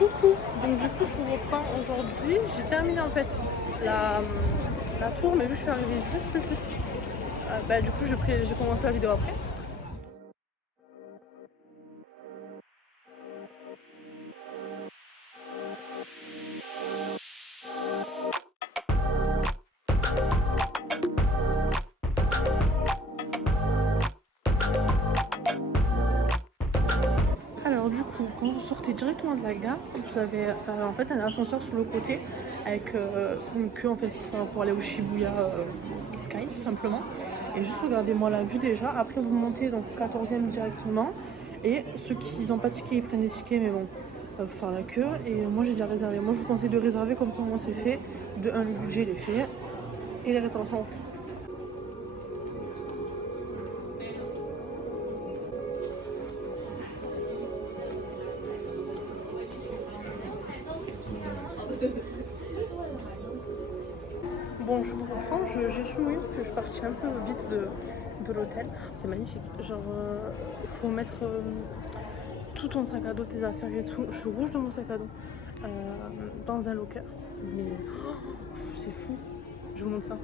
Coucou. Donc du coup je reprends aujourd'hui. J'ai terminé en fait la, la tour, mais vu que je suis arrivée juste. Du coup j'ai commencé la vidéo après. Alors du coup, quand vous sortez directement de la gare, vous avez en fait un ascenseur sur le côté avec une queue en fait pour aller au Shibuya Sky tout simplement. Et juste regardez-moi la vue déjà. Après vous montez donc au 14e directement. Et ceux qui n'ont pas de ticket, ils prennent des tickets, mais bon, faut faire la queue. Et moi j'ai déjà réservé. Moi je vous conseille de réserver comme ça, moi c'est fait. De un, le budget il est fait. Et les réservations aussi. Bon, je vous reprends, j'ai choué parce que je suis partie un peu vite de l'hôtel. C'est magnifique. Genre, faut mettre tout ton sac à dos, tes affaires et tout. Je suis rouge de mon sac à dos dans un locker. Mais c'est fou. Je vous montre ça.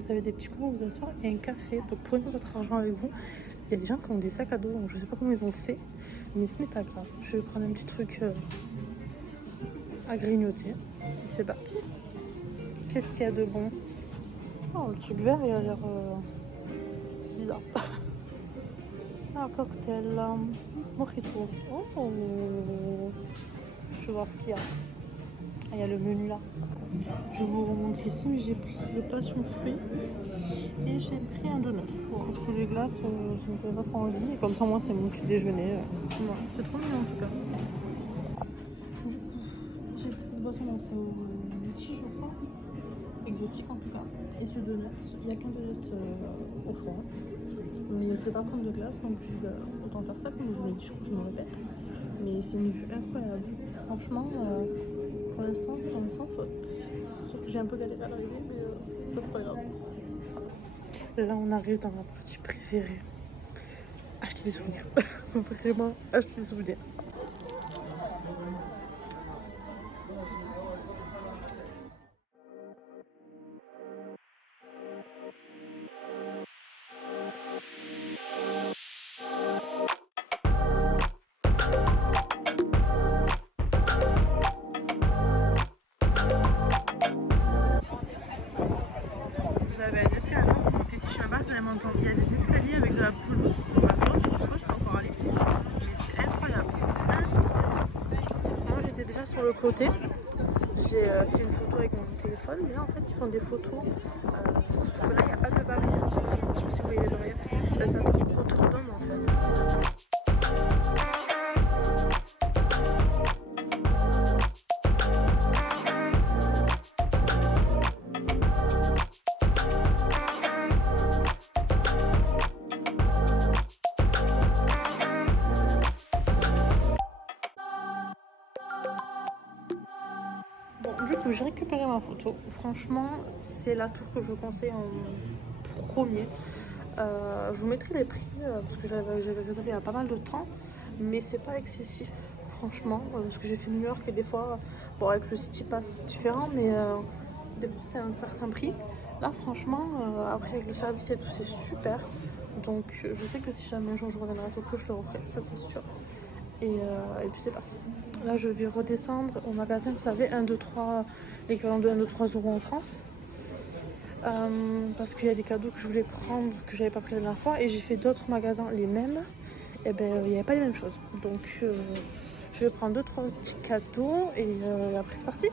Vous avez des petits coins où vous asseoir et un café. Donc prenez votre argent avec vous. Il y a des gens qui ont des sacs à dos, donc je sais pas comment ils ont fait, mais ce n'est pas grave. Je vais prendre un petit truc à grignoter. Et c'est parti. Qu'est-ce qu'il y a de bon? Oh, le truc vert il a l'air bizarre. Ah, cocktail, mojito. Oh, je vais voir ce qu'il y a. Ah, il y a le menu là. Je vous remontre ici, mais j'ai pris le passion fruit et j'ai pris un donut. Bon, parce que les glaces, je ne peux pas prendre envie. Et comme ça, moi, c'est mon petit déjeuner. Voilà. C'est trop mignon en tout cas. J'ai pris cette boisson, donc c'est au litchi, je crois. Exotique en tout cas. Et ce donut, il n'y a qu'un donut au choix. Mais il ne fait pas prendre de glace, donc je dis autant faire ça, comme je vous l'ai dit, je crois que je me répète. Mais c'est une vue incroyable. Franchement, pour l'instant, c'est sans faute. Sauf que j'ai un peu galéré à l'arrivée, mais c'est pas grave. Là, on arrive dans ma partie préférée. Acheter des souvenirs. Vraiment, acheter des souvenirs. Vous avez un escalier, vous montez si je suis là-bas, vous allez m'entendre. Il y a des escaliers avec de la pelouse. Donc la pelouse, je suppose, je peux encore aller. Mais c'est incroyable. Moi, j'étais déjà sur le côté. J'ai fait une photo avec mon téléphone, mais là, en fait, ils font des photos. Sauf que là, il n'y a pas de barrière. Je sais pas si vous voyez les barrières. Là, c'est un peu Notre-Dame, en fait. Bon, du coup, j'ai récupéré ma photo. Franchement, c'est la tour que je conseille en premier. Je vous mettrai les prix parce que j'avais réservé il y a pas mal de temps, mais c'est pas excessif, franchement. Parce que j'ai fait New York et des fois, bon, avec le City Pass c'est différent, mais des fois c'est un certain prix. Là, franchement, après avec le service et tout, c'est super. Donc, je sais que si jamais un jour je reviendrai à Tokyo, je le referai, ça c'est sûr. Et puis c'est parti. Là je vais redescendre au magasin, vous savez, 1, 2, 3, l'équivalent de 1, 2, 3 euros en France. Parce qu'il y a des cadeaux que je voulais prendre que j'avais pas pris la dernière fois et j'ai fait d'autres magasins les mêmes. Et ben il n'y avait pas les mêmes choses. Donc je vais prendre 2-3 petits cadeaux et après c'est parti.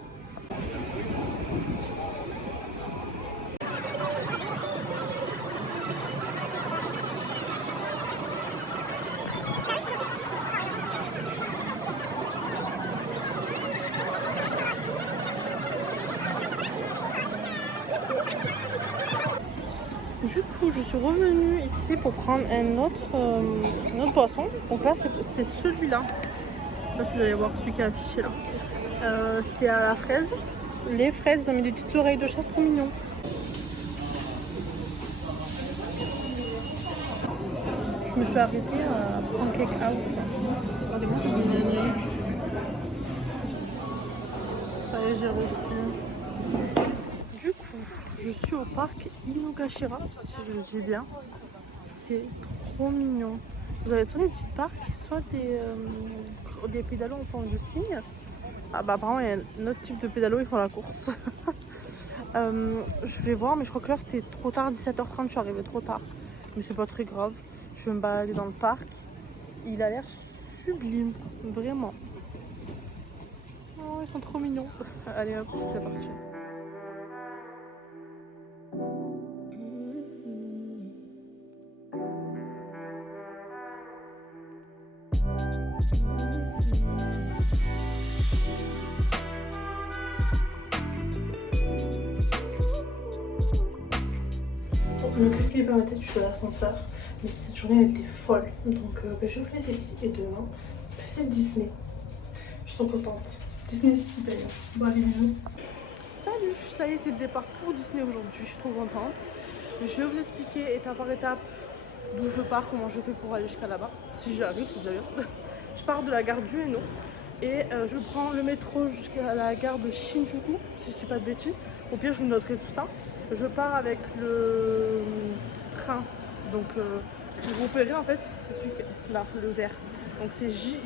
suis revenue ici pour prendre une autre boisson. Donc là, c'est celui-là. Je sais pas si vous allez voir celui qui est affiché là. C'est à la fraise. Les fraises, ils ont mis des petites oreilles de chasse trop mignons. Je me suis arrêtée à Pancake House. Regardez-moi, c'est une. Ça y est, j'ai reçu. Du coup, je suis au parc Inugashira, si je le dis bien. C'est trop mignon. Vous avez soit des petits parcs, soit des pédalos en forme de cygne. Ah bah apparemment il y a un autre type de pédalo, ils font la course. Je vais voir, mais je crois que là c'était trop tard, 17h30, je suis arrivée trop tard. Mais c'est pas très grave, je vais me balader dans le parc. Il a l'air sublime, vraiment. Oh, ils sont trop mignons. Allez hop, c'est parti. Le cul qui est dans la tête, je suis à l'ascenseur. Mais cette journée elle était folle. Donc je vous laisse ici. Et demain, c'est Disney. Je suis trop contente. Disney ici d'ailleurs. Bon allez, bisous. Salut, ça y est, c'est le départ pour Disney aujourd'hui. Je suis trop contente. Je vais vous expliquer étape par étape d'où je pars, comment je fais pour aller jusqu'à là-bas. Si j'y arrive, si j'arrive. Je pars de la gare d'Ueno. Et je prends le métro jusqu'à la gare de Shinjuku, si je dis pas de bêtises. Au pire, je vous noterai tout ça. Je pars avec le train, donc du groupe Erie en fait, c'est celui-là, le vert. Donc c'est JY.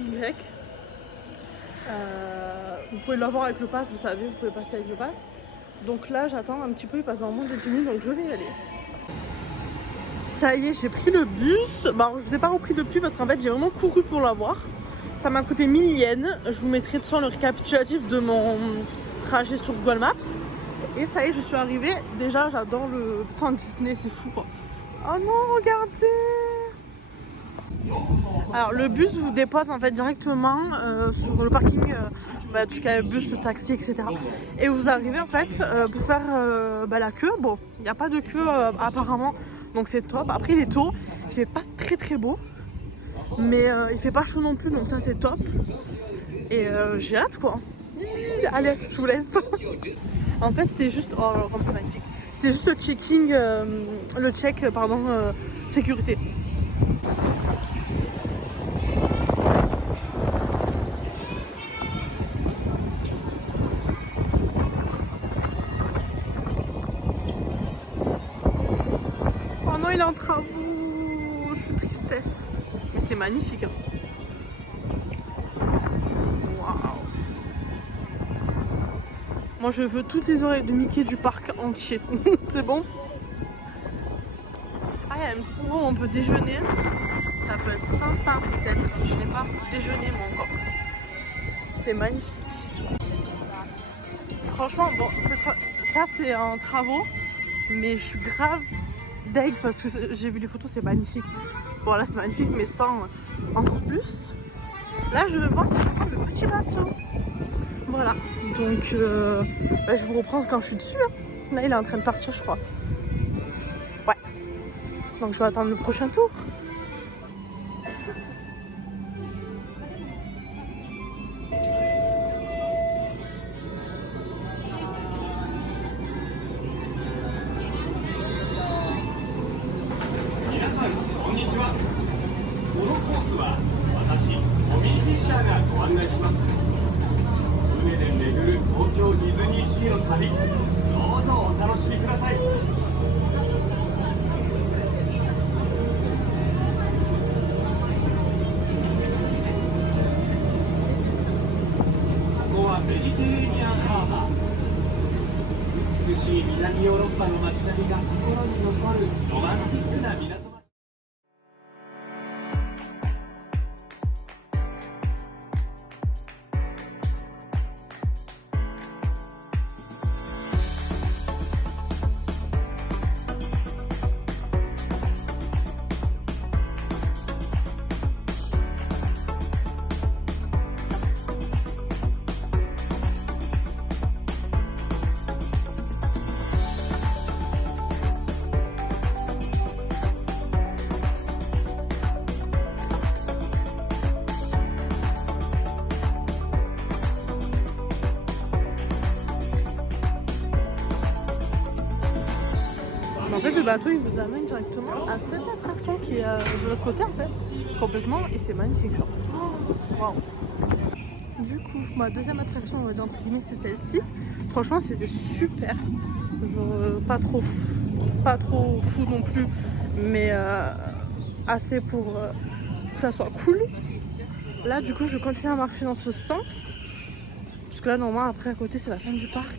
Vous pouvez l'avoir avec le pass, vous savez, vous pouvez passer avec le pass. Donc là, j'attends un petit peu, il passe dans moins de 10 minutes, donc je vais y aller. Ça y est, j'ai pris le bus. Bah, je vous ai pas repris depuis parce qu'en fait, j'ai vraiment couru pour l'avoir. Ça m'a coûté 1000 yens. Je vous mettrai de toute façon le récapitulatif de mon trajet sur Google Maps. Et ça y est, je suis arrivée. Déjà, j'adore le temps Disney, c'est fou quoi. Oh non, regardez! Alors, le bus vous dépose en fait directement sur le parking, tout ce qui est bus, le taxi, etc. Et vous arrivez en fait pour faire la queue. Bon, il n'y a pas de queue apparemment, donc c'est top. Après, il est tôt, il fait pas très beau, mais il fait pas chaud non plus, donc ça c'est top. Et j'ai hâte quoi. Allez, je vous laisse. En fait, c'était juste, oh, comme c'est magnifique. C'était juste le check, sécurité. Oh non, il est en travaux. Je suis tristesse. Mais c'est magnifique. Hein. Moi je veux toutes les oreilles de Mickey du parc entier. C'est bon? Ah, il y a un petit endroit où on peut déjeuner. Ça peut être sympa peut-être. Je n'ai pas déjeuné moi encore. C'est magnifique. Franchement, bon, ça c'est en travaux. Mais je suis grave deg parce que j'ai vu les photos, c'est magnifique. Bon là c'est magnifique mais sans encore plus. Là je vais voir si je peux prendre le petit bateau. Voilà, donc je vous reprends quand je suis dessus. Hein. Là, il est en train de partir, je crois. Ouais. Donc, je vais attendre le prochain tour. En fait, le bateau il vous amène directement à cette attraction qui est de l'autre côté en fait, complètement, et c'est magnifique. Genre. Waouh. Du coup, ma deuxième attraction, on va dire entre guillemets, c'est celle-ci. Franchement, c'était super. Genre, pas trop fou non plus, mais assez pour que ça soit cool. Là, du coup, je continue à marcher dans ce sens. Parce que là, normalement, après, à côté, c'est la fin du parc.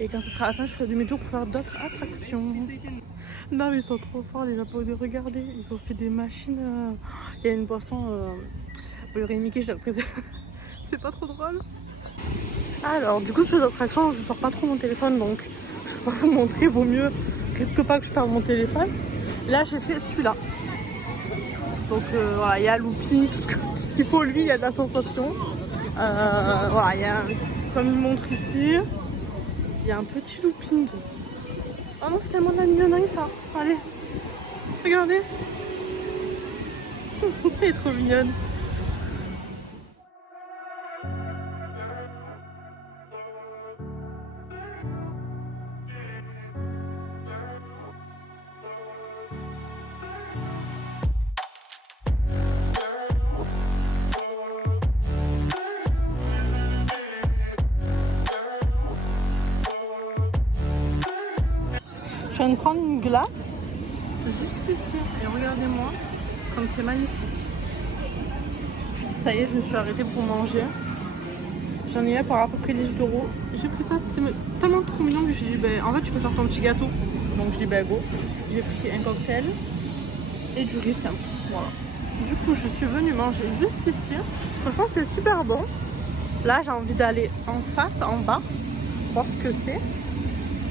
Et quand ce sera la fin, je ferai demi-tour pour faire d'autres attractions. Non, mais ils sont trop forts, les Japonais. Regardez, ils ont fait des machines. Il y a une boisson. Il y aurait une Mickey, je la présente. C'est pas trop drôle. Alors, du coup, sur les attractions, je sors pas trop mon téléphone. Donc, je vais pas vous montrer. Vaut mieux, risque pas que je perde mon téléphone. Là, j'ai fait celui-là. Donc, voilà, il y a looping, tout ce qu'il faut, lui, il y a de la sensation. Voilà, il y a, comme il montre ici, il y a un petit looping. Oh non, c'est tellement de la mignonnerie ça. Allez, regardez. Elle est trop mignonne. Je viens de prendre une glace juste ici et regardez-moi comme c'est magnifique. Ça y est, je me suis arrêtée pour manger. J'en ai eu pour à peu près 18 €. J'ai pris ça, c'était tellement trop mignon que j'ai dit ben, en fait tu peux faire ton petit gâteau. Donc je dis ben go. J'ai pris un cocktail et du riz simple. Voilà. Du coup je suis venue manger juste ici. Franchement c'était super bon. Là j'ai envie d'aller en face, en bas, voir ce que c'est.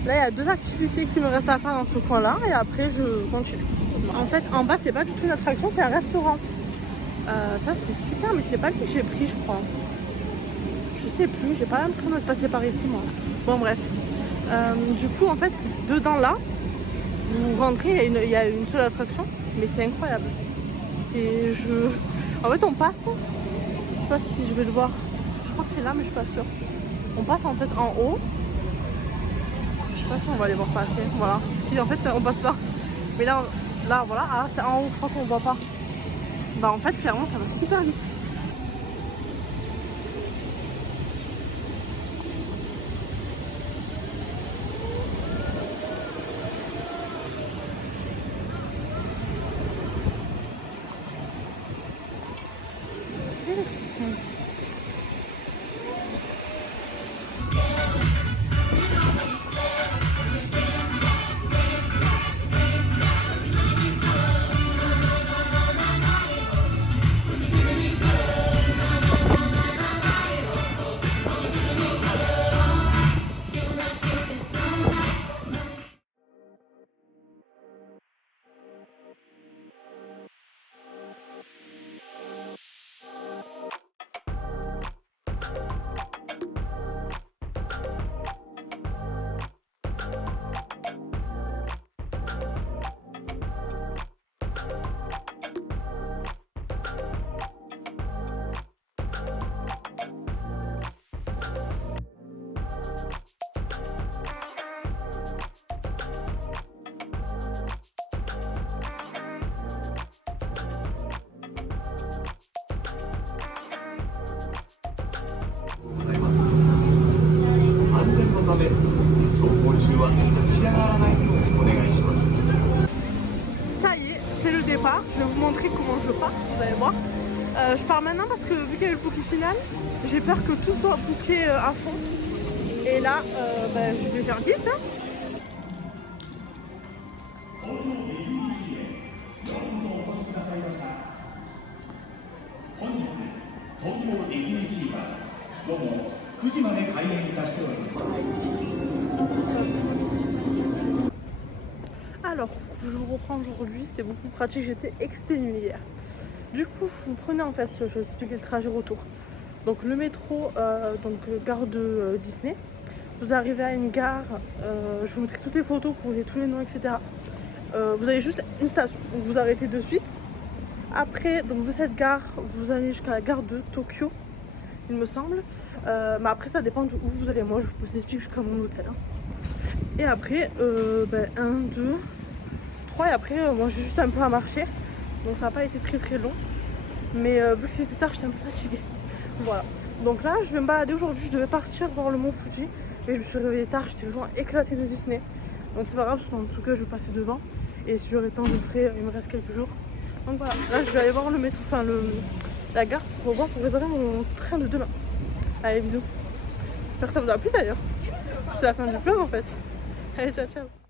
Là, il y a deux activités qui me restent à faire dans ce coin-là et après, je continue. En fait, en bas, c'est pas du tout une attraction, c'est un restaurant. Ça, c'est super, mais c'est pas le que j'ai pris, je crois. Je sais plus, j'ai pas l'impression de passer par ici, moi. Bon, bref. Du coup, en fait, c'est dedans là. Vous rentrez, il y a une seule attraction, mais c'est incroyable. En fait, on passe. Je sais pas si je vais le voir. Je crois que c'est là, mais je suis pas sûre. On passe en fait en haut. Je sais pas si on va les voir passer, voilà. Si en fait on passe pas. Mais là voilà, ah, c'est en haut, je crois qu'on voit pas. Bah en fait clairement ça va super vite. Ça y est, c'est le départ. Je vais vous montrer comment je pars, vous allez voir. Je pars maintenant parce que vu qu'il y a eu le booking final, j'ai peur que tout soit booké à fond. Et là, je vais faire vite. Hein. Alors, je vous reprends aujourd'hui, c'était beaucoup plus pratique, j'étais exténuée hier. Du coup, vous prenez en fait, je vais expliquer le trajet retour. Donc le métro, gare de Disney. Vous arrivez à une gare, je vous mettrai toutes les photos pour vous avez tous les noms, etc. Vous avez juste une station, donc vous arrêtez de suite. Après, donc de cette gare, vous allez jusqu'à la gare de Tokyo, il me semble. Mais après, ça dépend de où vous allez. Moi, je vous explique jusqu'à mon hôtel. Hein. Et après, 1, 2, 3 et après, moi j'ai juste un peu à marcher. Donc ça n'a pas été très long. Mais vu que c'était tard, j'étais un peu fatiguée. Voilà. Donc là, je vais me balader aujourd'hui. Je devais partir voir le Mont Fuji. Mais je me suis réveillée tard, j'étais vraiment éclatée de Disney. Donc c'est pas grave, en tout cas, je vais passer devant. Et si j'aurai le temps, je le ferai. Il me reste quelques jours. Donc voilà, là, je vais aller voir le métro, enfin la gare pour réserver mon train de demain. Allez, bisous. J'espère que ça vous a plu d'ailleurs. C'est la fin du vlog en fait. Allez, ciao, ciao.